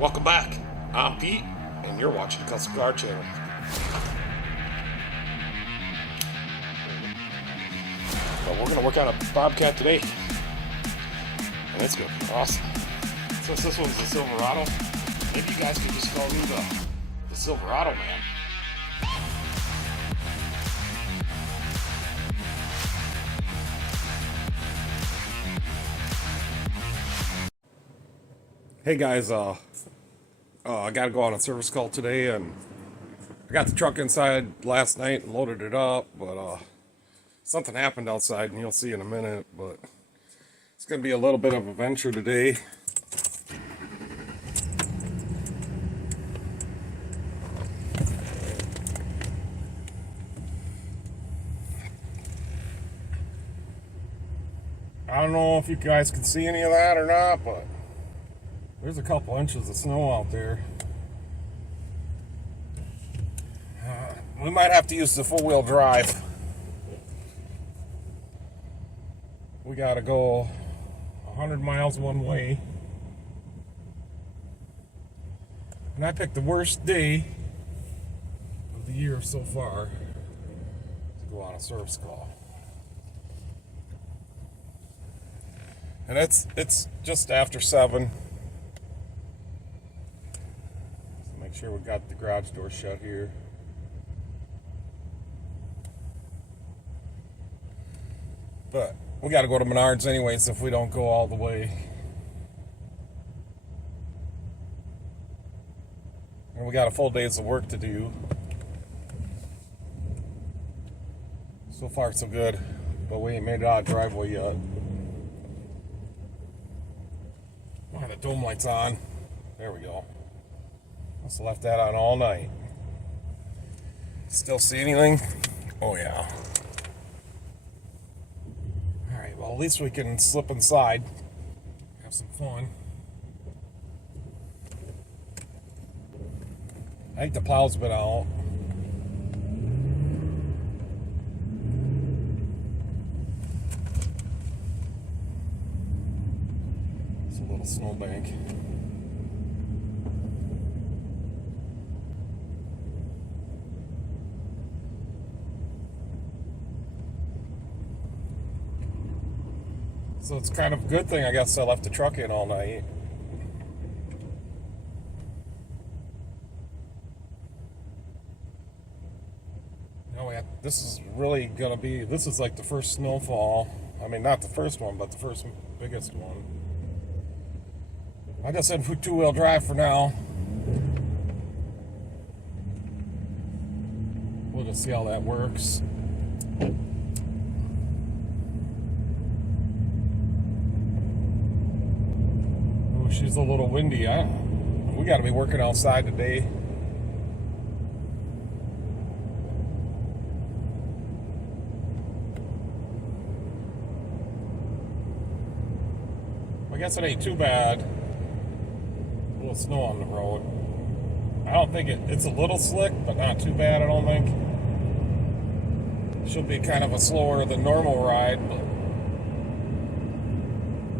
Welcome back. I'm Pete, and you're watching the Custom Car Channel. But we're going to work on a Bobcat today, and it's going to be awesome. Since this one's a Silverado, maybe you guys can just call me the Silverado man. Hey guys, I got to go on a service call today, and I got the truck inside last night and loaded it up, but something happened outside, and you'll see in a minute. But it's going to be a little bit of a venture today. I don't know if you guys can see any of that or not, but there's a couple inches of snow out there. We might have to use the four-wheel drive. We gotta go 100 miles one way. And I picked the worst day of the year so far to go on a service call. And it's just after 7. Make sure we got the garage door shut here. But we got to go to Menards anyways if we don't go all the way. And we got a full day's of work to do. So far so good, but we ain't made it out of the driveway yet. Oh, the dome light's on. There we go. Must have left that on all night. Still see anything? Oh yeah. Alright, well at least we can slip inside. Have some fun. I think the plow's been out. It's a little snowbank. So it's kind of a good thing, I guess, I left the truck in all night. This is really gonna be, this is like the first snowfall. I mean, not the first one, but the first biggest one. I just said for two-wheel drive for now. We'll just see how that works. She's a little windy. We got to be working outside today. I guess it ain't too bad. A little snow on the road. I don't think it's a little slick, but not too bad, I don't think. Should be kind of a slower than normal ride, but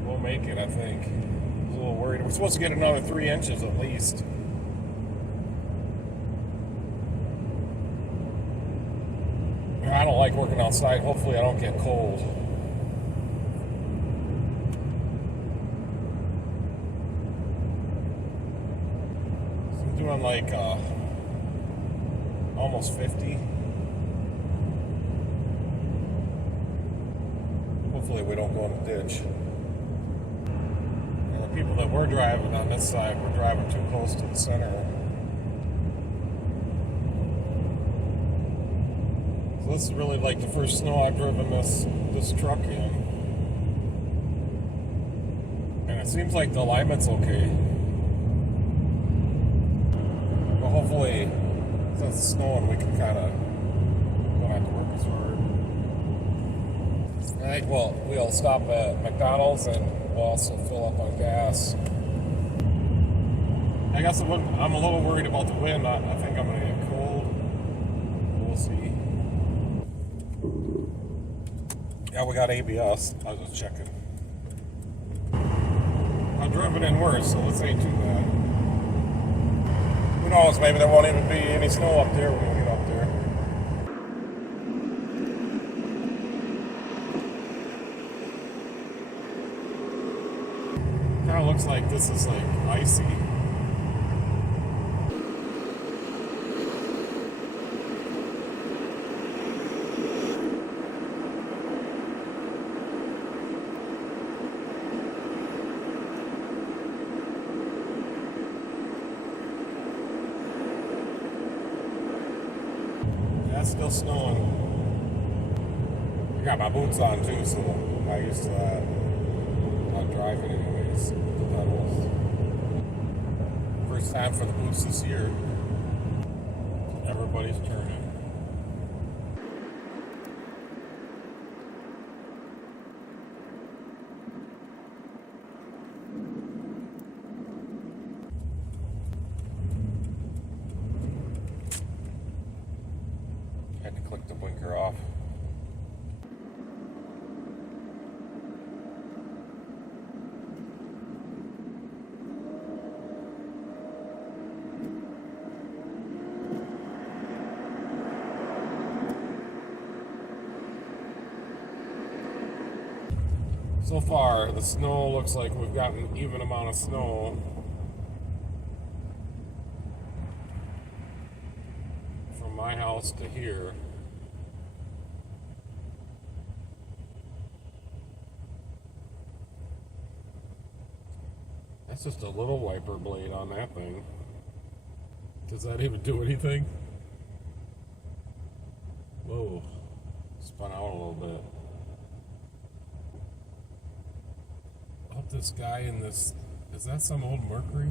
we'll make it, I think. A little worried. We're supposed to get another 3 inches at least. I don't like working outside. Hopefully I don't get cold. So I'm doing like almost 50. Hopefully we don't go in the ditch. People that were driving on this side were driving too close to the center. So this is really like the first snow I've driven this truck in. And it seems like the alignment's okay. But hopefully, since it's snowing, we can kind of don't have to work as hard. I think we'll stop at McDonald's and we'll also fill up on gas. I guess I'm a little worried about the wind. I think I'm going to get cold. We'll see. Yeah, we got ABS. I was just checking. I've driven in worse, so this ain't too bad. Who knows, maybe there won't even be any snow up there when we get up there. Kind of looks like this is like icy. It's still snowing. I got my boots on too, so I'm used to that. Not driving anyways. The pedals. First time for the boots this year. Everybody's turning. Had to click the blinker off. So far, the snow looks like we've got an even amount of snow. From my house to here. That's just a little wiper blade on that thing. Does that even do anything? Whoa. Spun out a little bit. Oh, this guy in this... Is that some old Mercury?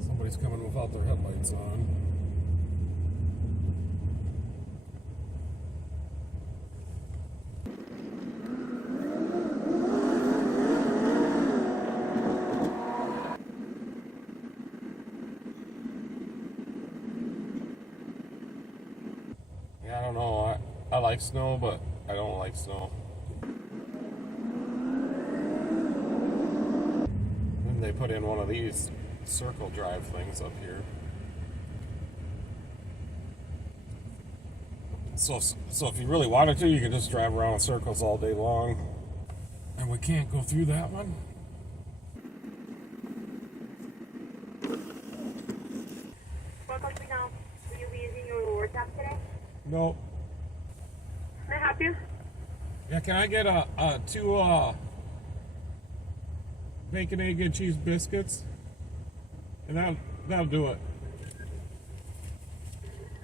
Somebody's coming without their headlights on. Yeah, I don't know. I like snow, but I don't like snow. Then they put in one of these circle drive things up here. So if you really wanted to, you could just drive around in circles all day long. And we can't go through that one. Welcome to now. Will you be using your rewards app today? No. Can I help you? Yeah, can I get two bacon, egg, and cheese biscuits? And that'll do it.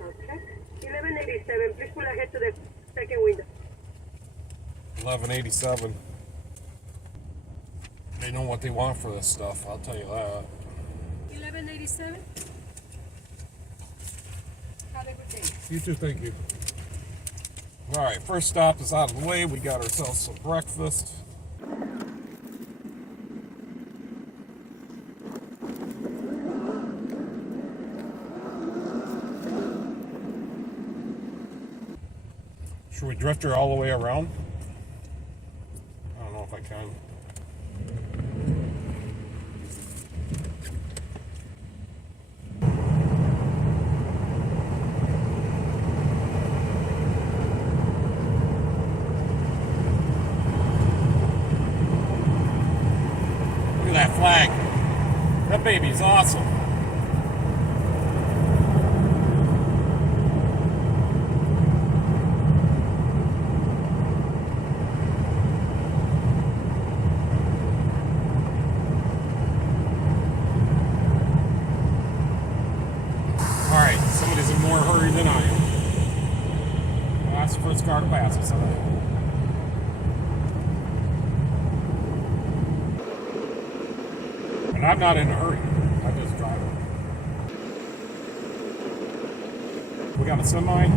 Okay. 1187. Please pull ahead to the second window. 1187. They know what they want for this stuff, I'll tell you that. 1187. Have a good day. You too, thank you. Alright, first stop is out of the way. We got ourselves some breakfast. Should we drift her all the way around? I don't know if I can. Look at that flag. That baby's awesome. Alright, somebody's in more hurry than I am. Well, that's the first car to pass us. And I'm not in a hurry. I just drive. We got a semi.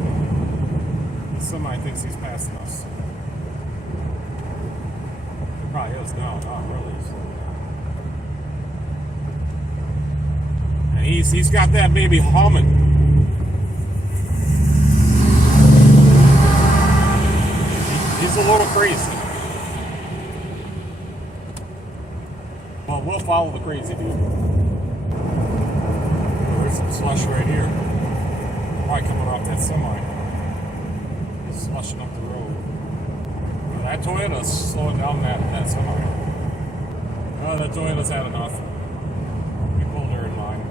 The semi thinks he's passing us. He probably is now, not really. And he's got that baby humming. He's a little crazy. Well, we'll follow the crazy dude. There's some slush right here. Probably coming off that semi. It's slushing up the road. Well, that Toyota's slowing down that semi. Oh, that Toyota's had enough. We pulled her in line.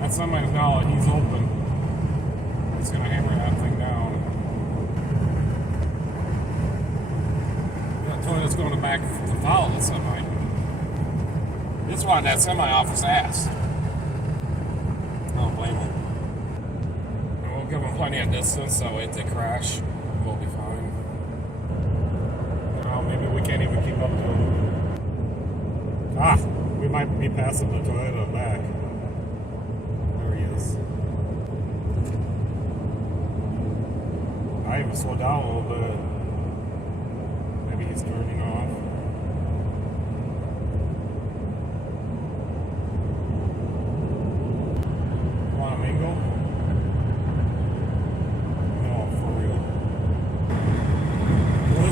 That semi's now, he's open. He's gonna hammer that thing down. That Toyota's going back to follow the semi. This one, that semi off his ass. I don't blame him. And we'll give them plenty of distance, that way if they crash, we'll be fine. Well, maybe we can't even keep up to them. We might be passing the Toyota back. There he is. I even slowed down a little bit. Maybe he's turning off.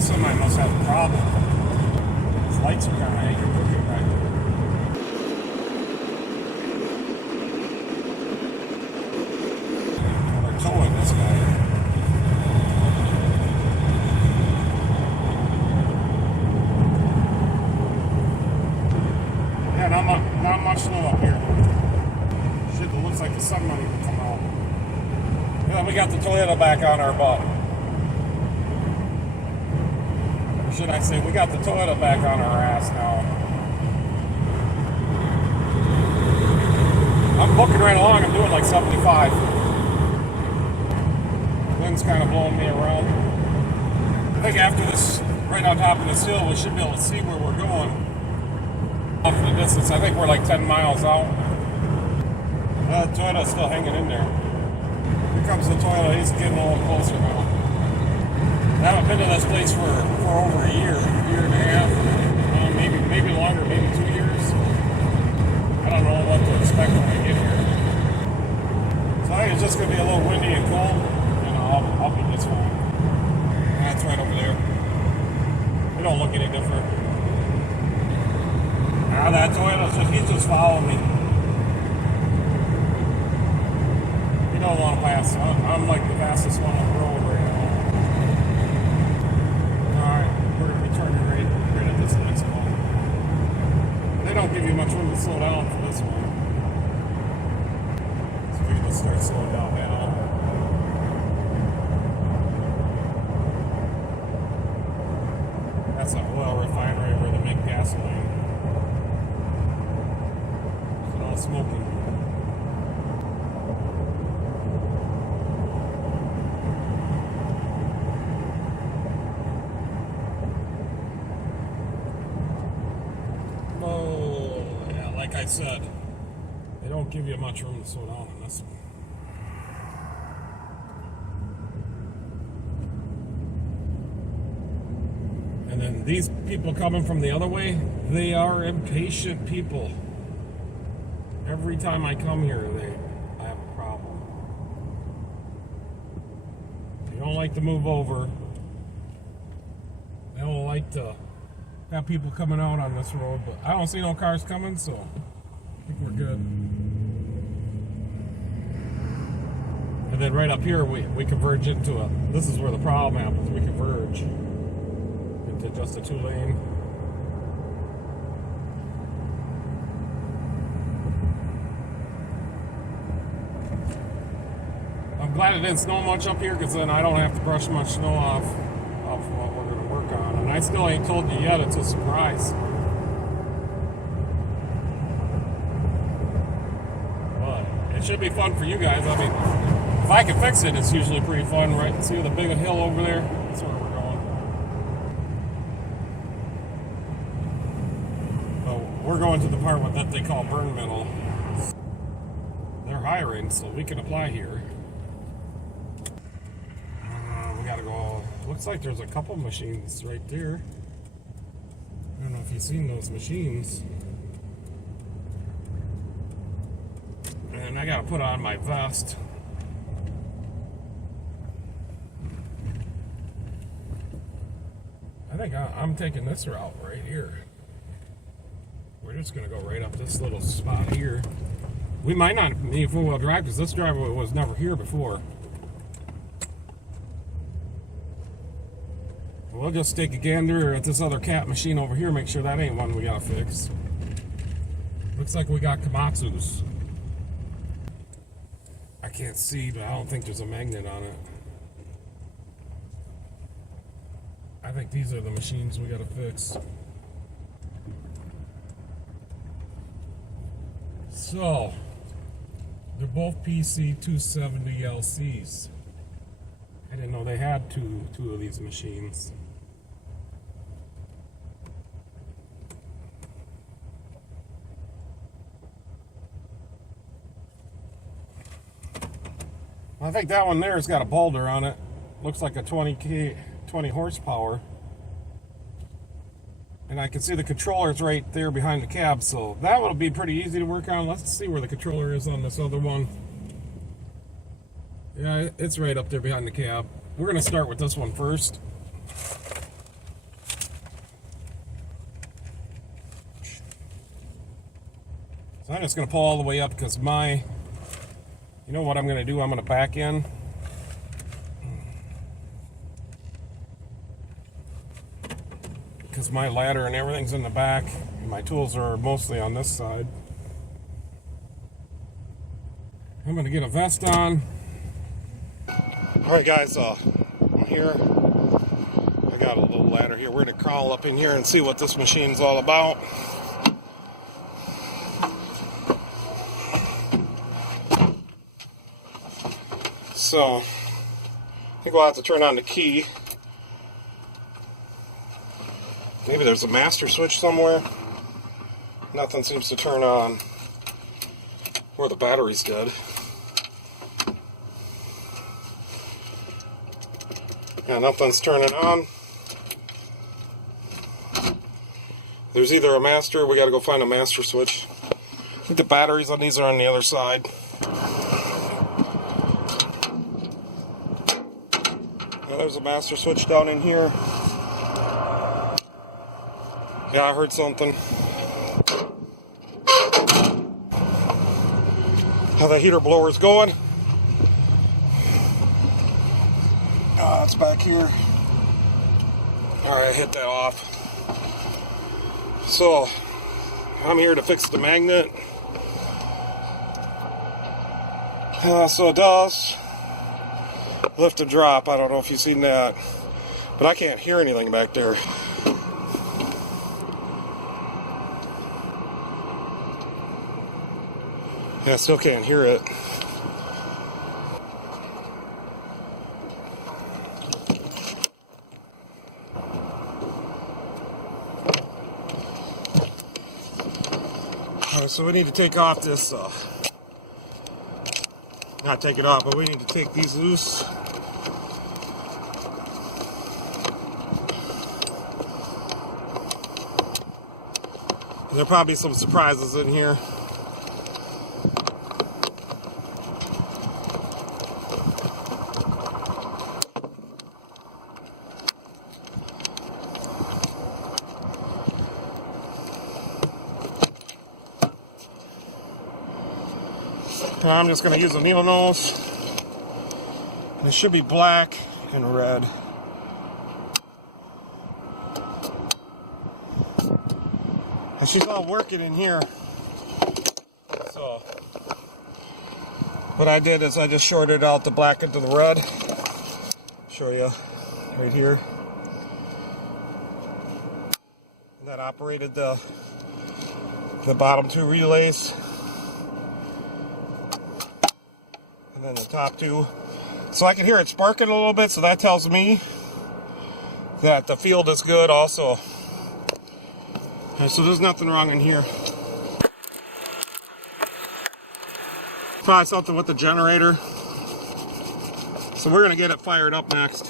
Somebody must have a problem. His lights are kind of hanging crooked right there. Well, they're towing this guy. Yeah, not much slow up here. Shit, it looks like the sun might even come out. Yeah, we got the Toyota back on our butt. Should I say, we got the Toyota back on our ass now. I'm booking right along, I'm doing like 75. The wind's kind of blowing me around. I think after this, right on top of this hill, we should be able to see where we're going. Off the distance, I think we're like 10 miles out. The Toyota's still hanging in there. Here comes the Toyota, he's getting a little closer now. I haven't been to this place for over a year and a half, maybe longer, maybe 2 years. I don't know what to expect when I get here. So I think it's just going to be a little windy and cold, and I'll be just fine. That's right over there. They don't look any different. Now that Toyota's he's just following me. He don't want to pass. I'm like the fastest one on the road right now. They don't give you much room to slow down for this one. So we can just start slowing down now. That's an oil refinery where they make gasoline. It's all smoking. Like I said, they don't give you much room to slow down on this one. And then these people coming from the other way, they are impatient people. Every time I come here, I have a problem. They don't like to move over. They don't like to have people coming out on this road, but I don't see no cars coming, so I think we're good. And then right up here, we converge into this is where the problem happens. We converge into just a 2-lane. I'm glad it didn't snow much up here, because then I don't have to brush much snow off what we're going to work on. And I still ain't told you yet, it's a surprise. But it should be fun for you guys. I mean, if I can fix it, it's usually pretty fun, right? See the big hill over there? That's where we're going. So we're going to the part that they call burn middle. They're hiring, so we can apply here. We gotta go. Looks like there's a couple machines right there. I don't know if you've seen those machines. And I gotta put on my vest. I think I'm taking this route right here. Where We're just gonna go right up this little spot here. We might not need four-wheel drive because this driveway was never here before. We'll just take a gander at this other cat machine over here, make sure that ain't one we gotta fix. Looks like we got Komatsu's. I can't see, but I don't think there's a magnet on it. I think these are the machines we gotta fix. So, they're both PC 270 LCs. I didn't know they had two of these machines. I think that one there has got a boulder on it. Looks like a 20 horsepower. And I can see the controller's right there behind the cab, so that will be pretty easy to work on. Let's see where the controller is on this other one. Yeah, it's right up there behind the cab. We're going to start with this one first. So I'm just going to pull all the way up because you know what I'm going to do? I'm going to back in. Because my ladder and everything's in the back. And my tools are mostly on this side. I'm going to get a vest on. Alright guys, I'm here. I got a little ladder here. We're going to crawl up in here and see what this machine's all about. So, I think we'll have to turn on the key. Maybe there's a master switch somewhere. Nothing seems to turn on. Or the battery's dead. Yeah, nothing's turning on. There's either a master, we gotta go find a master switch. I think the batteries on these are on the other side. There's a master switch down in here. Yeah, I heard something. How the heater blower's going. It's back here. Alright, hit that off. So, I'm here to fix the magnet. So it does lift and drop. I don't know if you've seen that, but I can't hear anything back there. Yeah, I still can't hear it. So we need to take off this, not take it off, but we need to take these loose. There'll probably be some surprises in here. I'm just going to use a needle nose. And it should be black and red. And she's all working in here. So what I did is I just shorted out the black into the red. Show you right here. And that operated the bottom two relays. And then the top two. So I can hear it sparking a little bit, so that tells me that the field is good also. Okay, so there's nothing wrong in here. Probably something with the generator. So we're going to get it fired up next.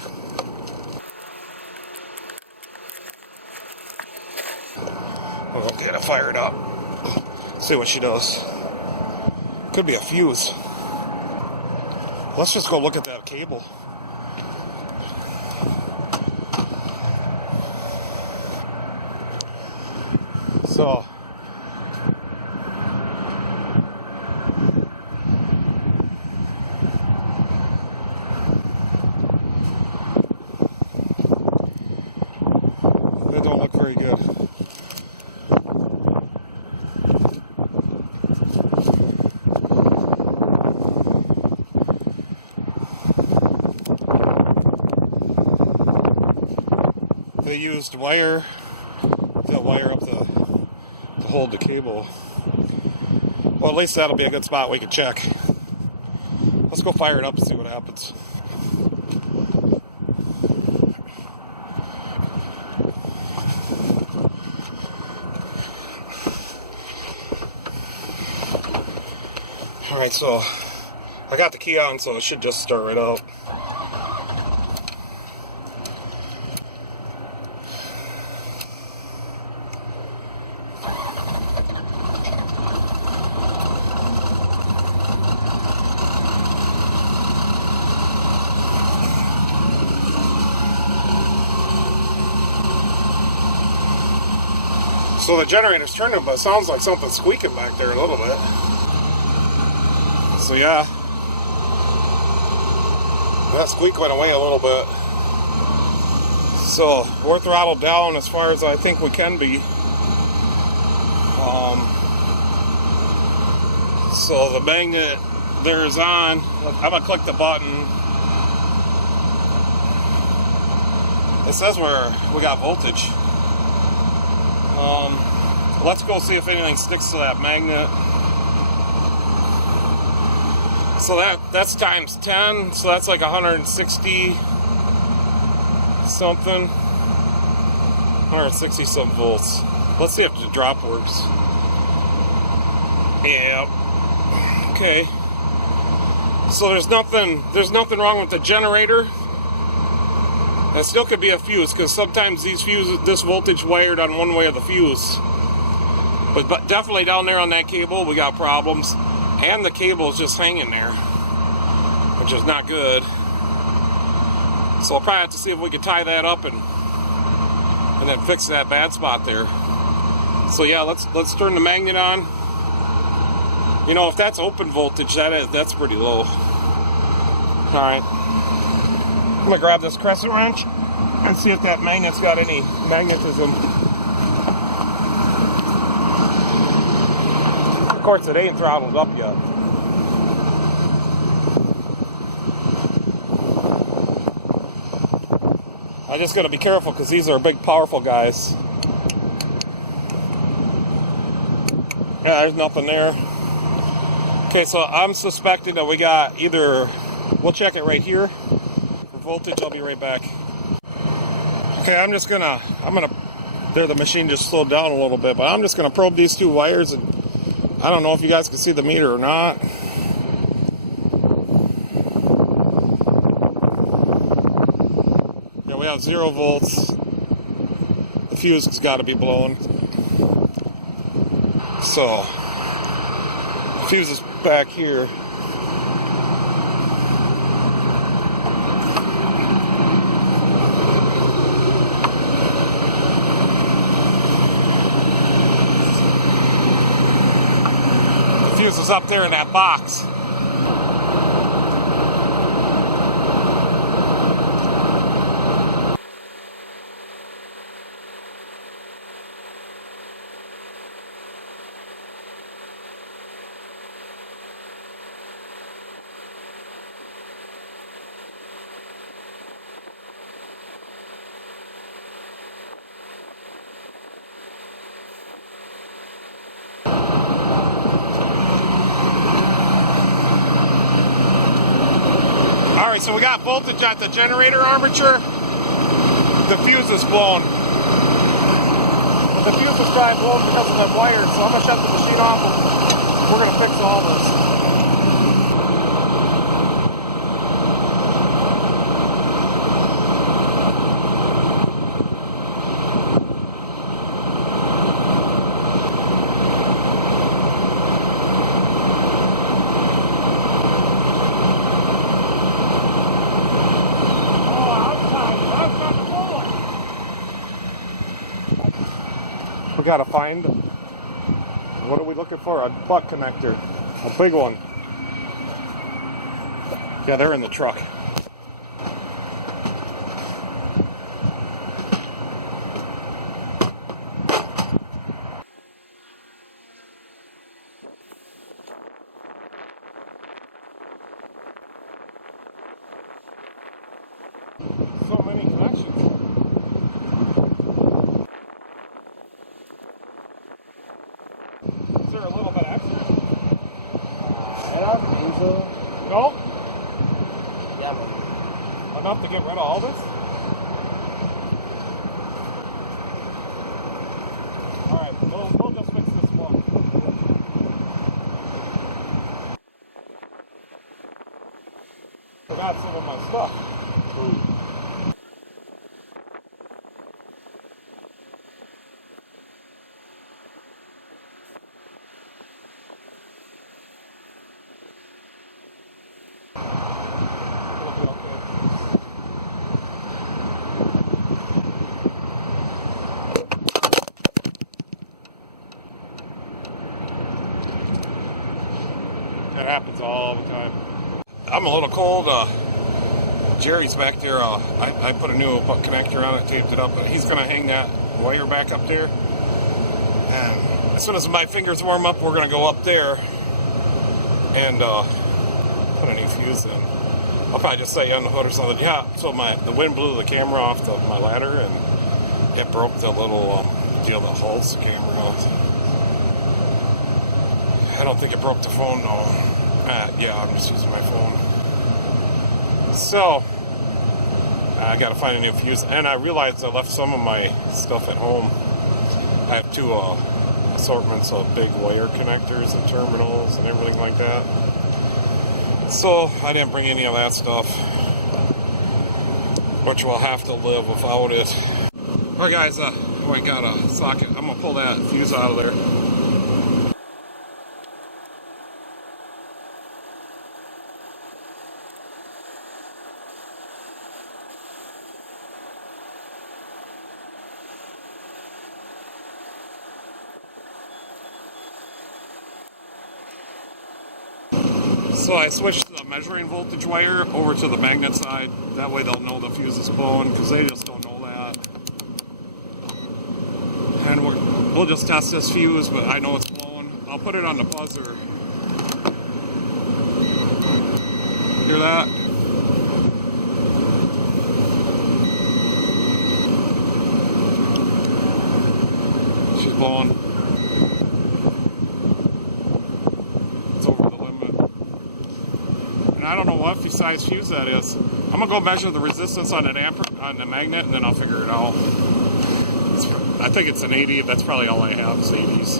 We'll get it fired up. See what she does. Could be a fuse. Let's just go look at that cable. So, They used wire to wire up to hold the cable. Well, at least that'll be a good spot we can check. Let's go fire it up and see what happens. Alright, so I got the key on, so it should just start right up. So the generator's turning, but it sounds like something's squeaking back there a little bit. So yeah, that squeak went away a little bit. So we're throttled down as far as I think we can be. So the magnet there is on. I'm gonna click the button. It says we got voltage. Let's go see if anything sticks to that magnet. So that's times 10, so that's like 160 something. 160 some volts. Let's see if the drop works. Yeah. Okay. So there's nothing wrong with the generator. That still could be a fuse, because sometimes these fuses, this voltage wired on one way of the fuse. But definitely down there on that cable, we got problems. And the cable is just hanging there, which is not good. So I'll probably have to see if we can tie that up and then fix that bad spot there. So yeah, let's turn the magnet on. You know, if that's open voltage, that's pretty low. All right. I'm gonna grab this crescent wrench and see if that magnet's got any magnetism. Of course, it ain't throttled up yet. I just gotta be careful because these are big, powerful guys. Yeah, there's nothing there. Okay, so I'm suspecting that we got either, we'll check it right here. Voltage, I'll be right back. Okay, there the machine just slowed down a little bit, but I'm just gonna probe these two wires, and I don't know if you guys can see the meter or not. Yeah, we have 0 volts. The fuse has got to be blown. So, the fuse is back here. Fuse is up there in that box. Alright, so we got voltage at the generator armature. The fuse is blown. The fuse is probably blown because of the wires, so I'm going to shut the machine off and we're going to fix all this. We gotta find, what are we looking for? A butt connector, a big one. Yeah, they're in the truck. So many connections. there a little bit extra? I don't think so. No? Yeah, man. Enough to get rid of all this? Alright, we'll just fix this one. Forgot some of my stuff. It'll be okay. That happens all the time. I'm a little cold. Jerry's back there. I put a new butt connector on it, taped it up, but he's going to hang that wire back up there. And as soon as my fingers warm up, we're going to go up there and put a new fuse in. I'll probably just set you on the hood or something. Yeah, so the wind blew the camera off my ladder, and it broke the little deal that holds the camera. I don't think it broke the phone, though. Yeah, I'm just using my phone. So, I gotta find a new fuse. And I realized I left some of my stuff at home. I have two assortments of big wire connectors and terminals and everything like that. So, I didn't bring any of that stuff, which will have to live without it. Alright guys, I got a socket. I'm gonna pull that fuse out of there. So I switched the measuring voltage wire over to the magnet side. That way they'll know the fuse is blowing, because they just don't know that. And we'll just test this fuse, but I know it's blowing. I'll put it on the buzzer. Hear that? She's blowing. It's over the limit. And I don't know what size fuse that is. I'm gonna go measure the resistance on the magnet, and then I'll figure it out. I think it's an 80. That's probably all I have is 80s.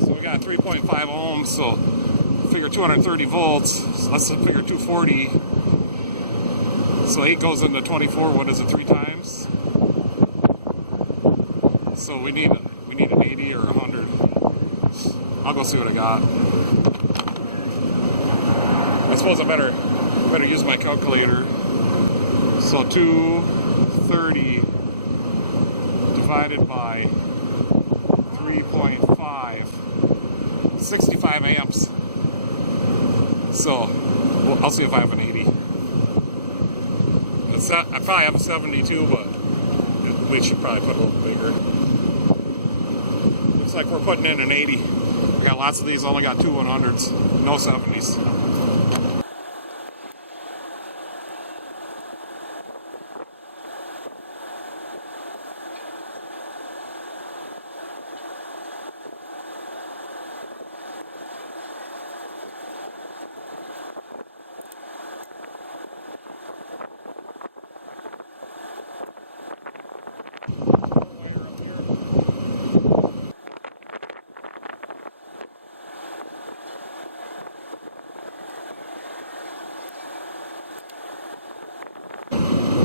So we got 3.5 ohms, so figure 230 volts. So let's figure 240. So 8 goes into 24. What is it? 3 times. So we need an 80 or 100. I'll go see what I got. I suppose I better use my calculator. So 230 divided by 3.5, 65 amps. So I'll see if I have an 80. I probably have a 72, but we should probably put a little bigger. Looks like we're putting in an 80. We got lots of these, only got 2 100s, no 70s.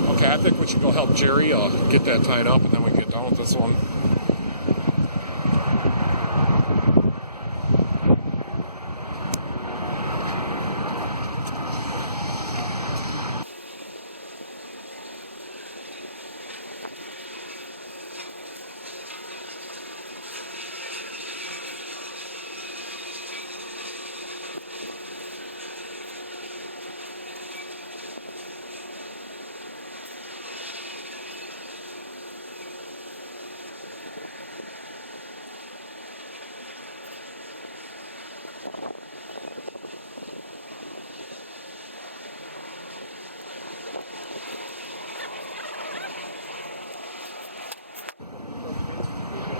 Okay, I think we should go help Jerry get that tied up, and then we can get done with this one.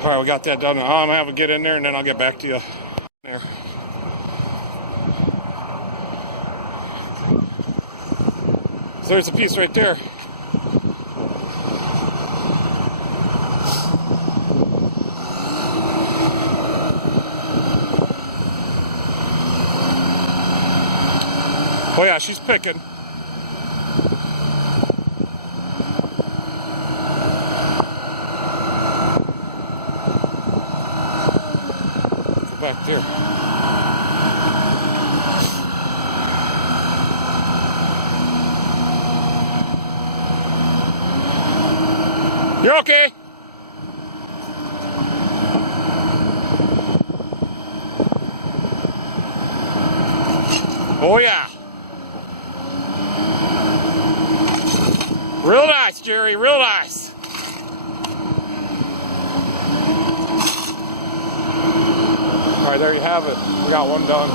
All right, we got that done. I'm gonna have to get in there and then I'll get back to you. There. So there's a piece right there. Oh yeah, she's picking. Go back there. You okay? Oh yeah. Real nice, Jerry, real nice. All right, there you have it. We got one done.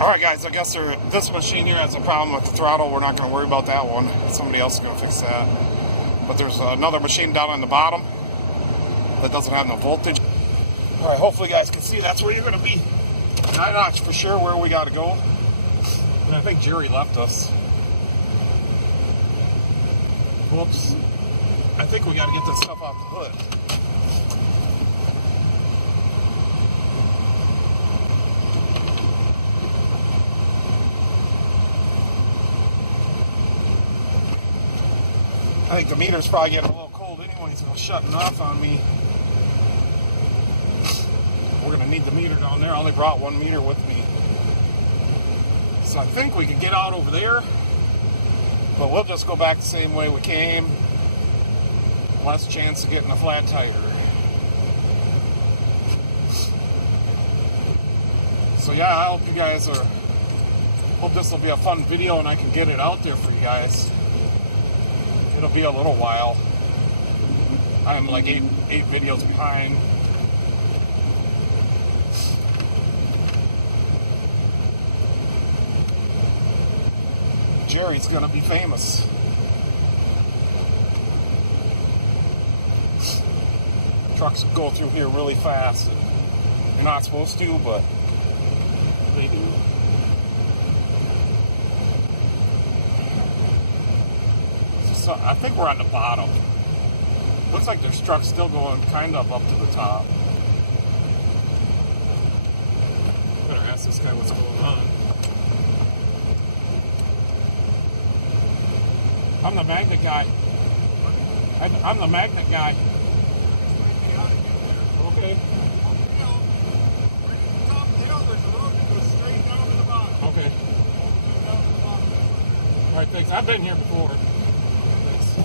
All right, guys, I guess this machine here has a problem with the throttle. We're not going to worry about that one. Somebody else is going to fix that. But there's another machine down on the bottom that doesn't have no voltage. All right, hopefully you guys can see that's where you're going to be. And I'm not for sure where we got to go. And I think Jerry left us. Whoops. I think we got to get this stuff off the hood. I think the meter's probably getting a little cold anyways, and it's shutting off on me. We're going to need the meter down there. I only brought one meter with me. So I think we could get out over there. But we'll just go back the same way we came. Less chance of getting a flat tire. So yeah, I hope you guys hope this will be a fun video and I can get it out there for you guys. It'll be a little while. I'm like eight videos behind. Jerry's gonna be famous. Trucks go through here really fast. And you're not supposed to, but they do. So I think we're on the bottom. Looks like there's trucks still going kind of up to the top. Better ask this guy what's going on. I'm the magnet guy. I'm the magnet guy. Okay. Okay. All right, thanks. I've been here before. Thanks.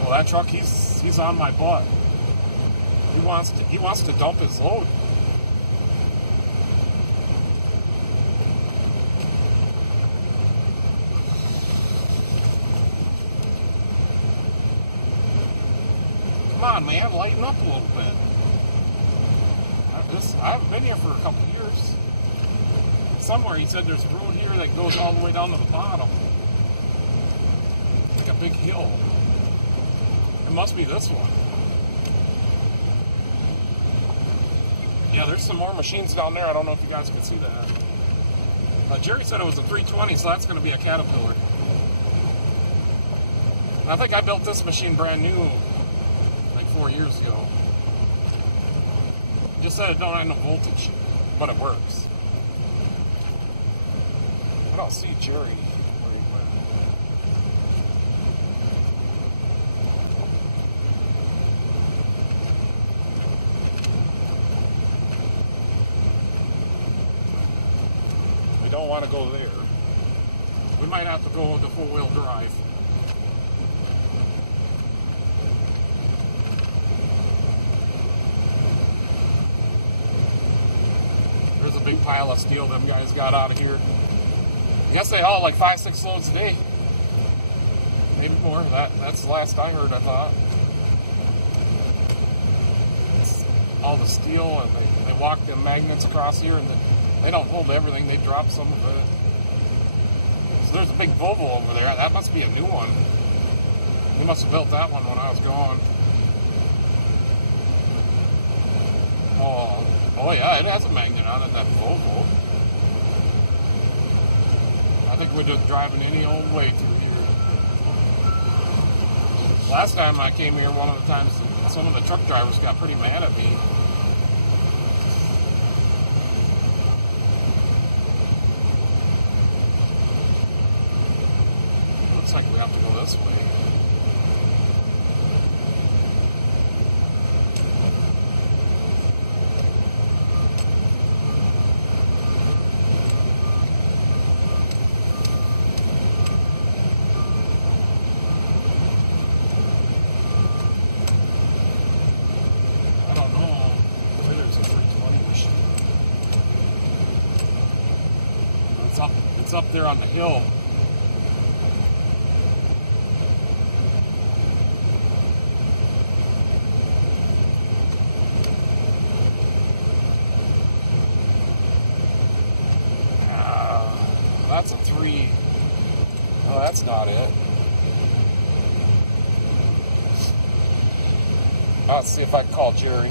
Well, that truck, he's on my butt. He wants to dump his load. Come on, man, lighten up a little bit. I haven't been here for a couple of years. Somewhere he said there's a road here that goes all the way down to the bottom. Like a big hill. It must be this one. Yeah, there's some more machines down there. I don't know if you guys can see that. Jerry said it was a 320, so that's going to be a Caterpillar. And I think I built this machine brand new like 4 years ago. Just said it don't have no voltage, but it works. I don't see Jerry. We don't want to go there. We might have to go with the four-wheel drive. There's a big pile of steel them guys got out of here. I guess they haul like 5-6 loads a day. maybe more. That's the last I heard, I thought. It's all the steel, and they walk the magnets across here, and they don't hold everything. They drop some of it. So there's a big Volvo over there. That must be a new one. We must have built that one when I was gone. Oh yeah, it has a magnet on it, that Volvo. I think we're just driving any old way through here. Last time I came here, one of the times, some of the truck drivers got pretty mad at me. Looks like we have to go this way. I don't know. Maybe there's a 320 machine. It's up there on the hill. That's a 3. No, that's not it. Let's see if I can call Jerry.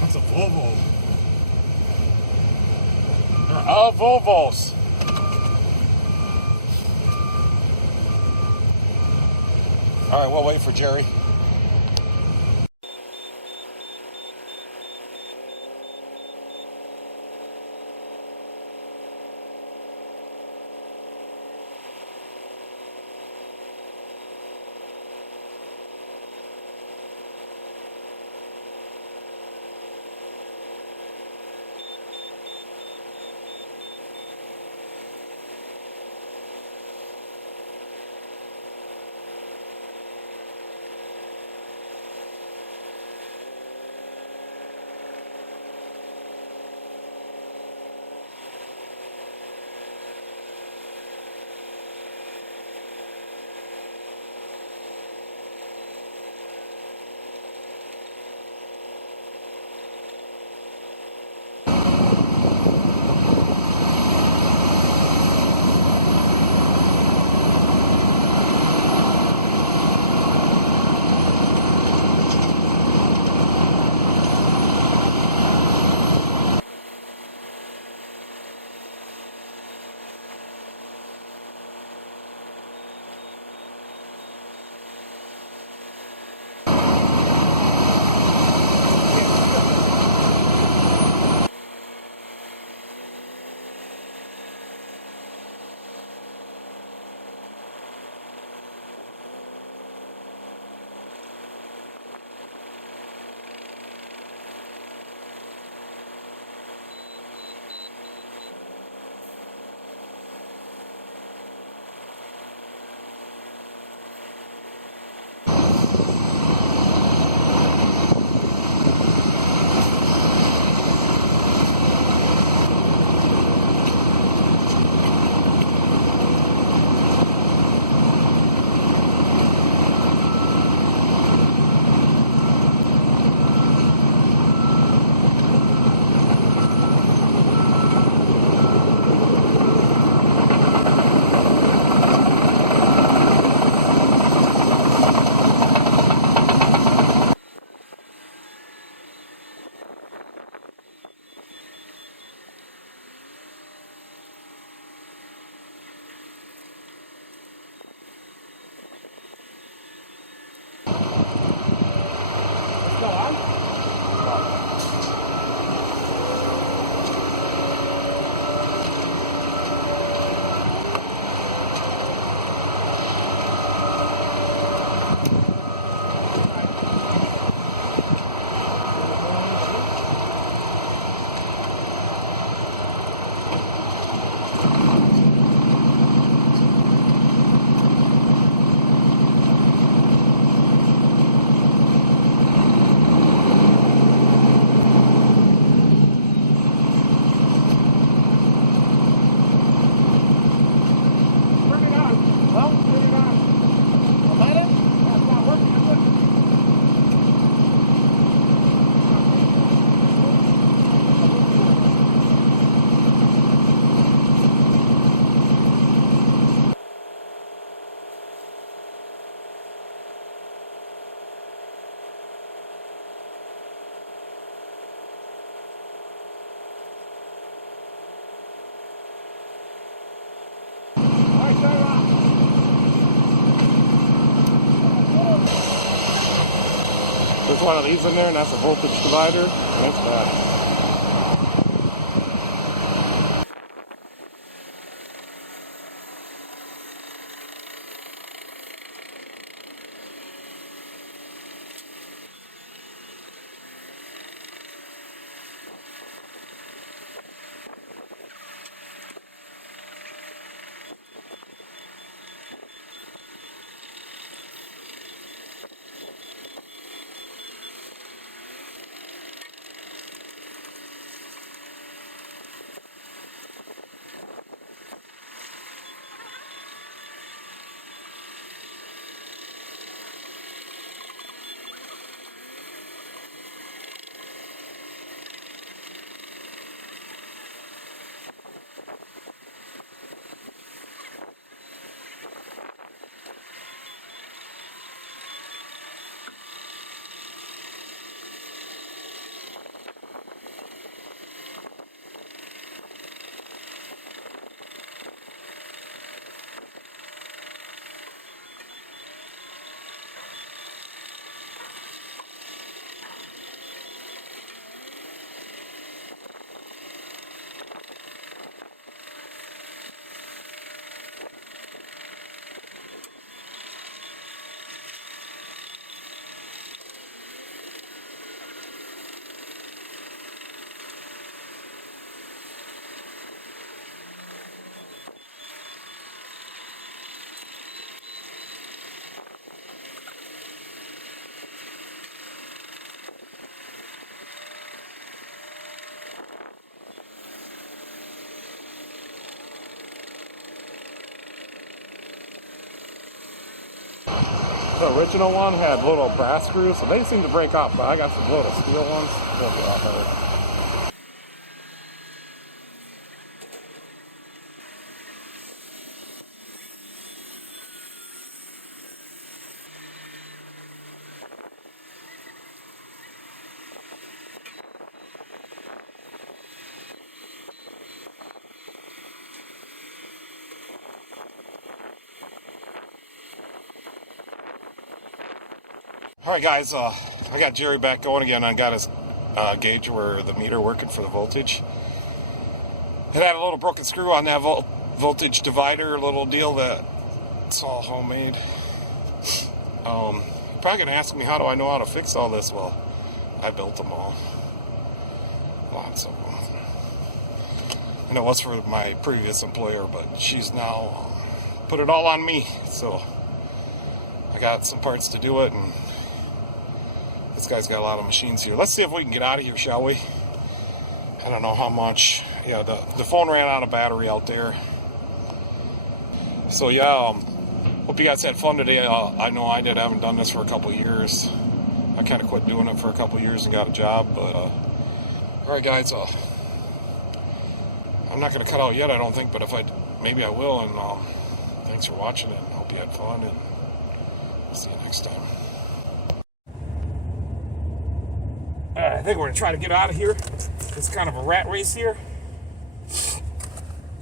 That's a Volvo. They're all Volvos. All right, we'll wait for Jerry. There's one of these in there, and that's a voltage divider, and it's bad. The original one had little brass screws, so they seem to break off, but I got some little steel ones. They'll be a lot better. All right, guys, I got Jerry back going again. I got his gauge where the meter working for the voltage. It had a little broken screw on that voltage divider, little deal that's all homemade. You're probably gonna ask me, how do I know how to fix all this? Well, I built them all. Lots of them. And it was for my previous employer, but she's now put it all on me. So I got some parts to do it, and this guy's got a lot of machines here. Let's see if we can get out of here, shall we? I don't know how much. Yeah, the phone ran out of battery out there. So yeah, hope you guys had fun today. I know I did. I haven't done this for a couple years. I kind of quit doing it for a couple years and got a job. But all right, guys. I'm not going to cut out yet, I don't think. But if maybe I will. And thanks for watching it. Hope you had fun. And see you next time. I think we're going to try to get out of here. It's kind of a rat race here.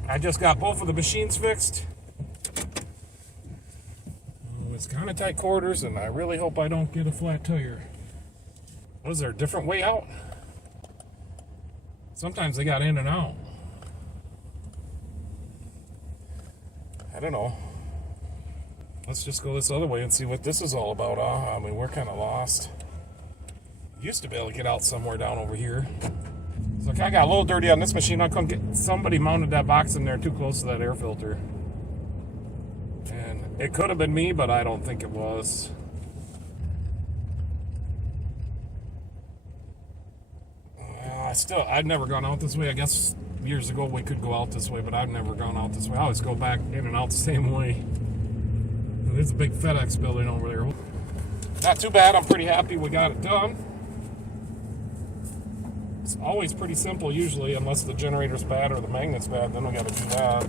I just got both of the machines fixed. It's kind of tight quarters, and I really hope I don't get a flat tire. Was there a different way out? Sometimes they got in and out. I don't know. Let's just go this other way and see what this is all about. I mean, we're kind of lost. Used to be able to get out somewhere down over here. So I got a little dirty on this machine. I couldn't get. Somebody mounted that box in there too close to that air filter. And it could have been me, but I don't think it was. I'd never gone out this way. I guess years ago we could go out this way, but I've never gone out this way. I always go back in and out the same way. There's a big FedEx building over there. Not too bad. I'm pretty happy we got it done. It's always pretty simple usually, unless the generator's bad or the magnet's bad, then we got to do that.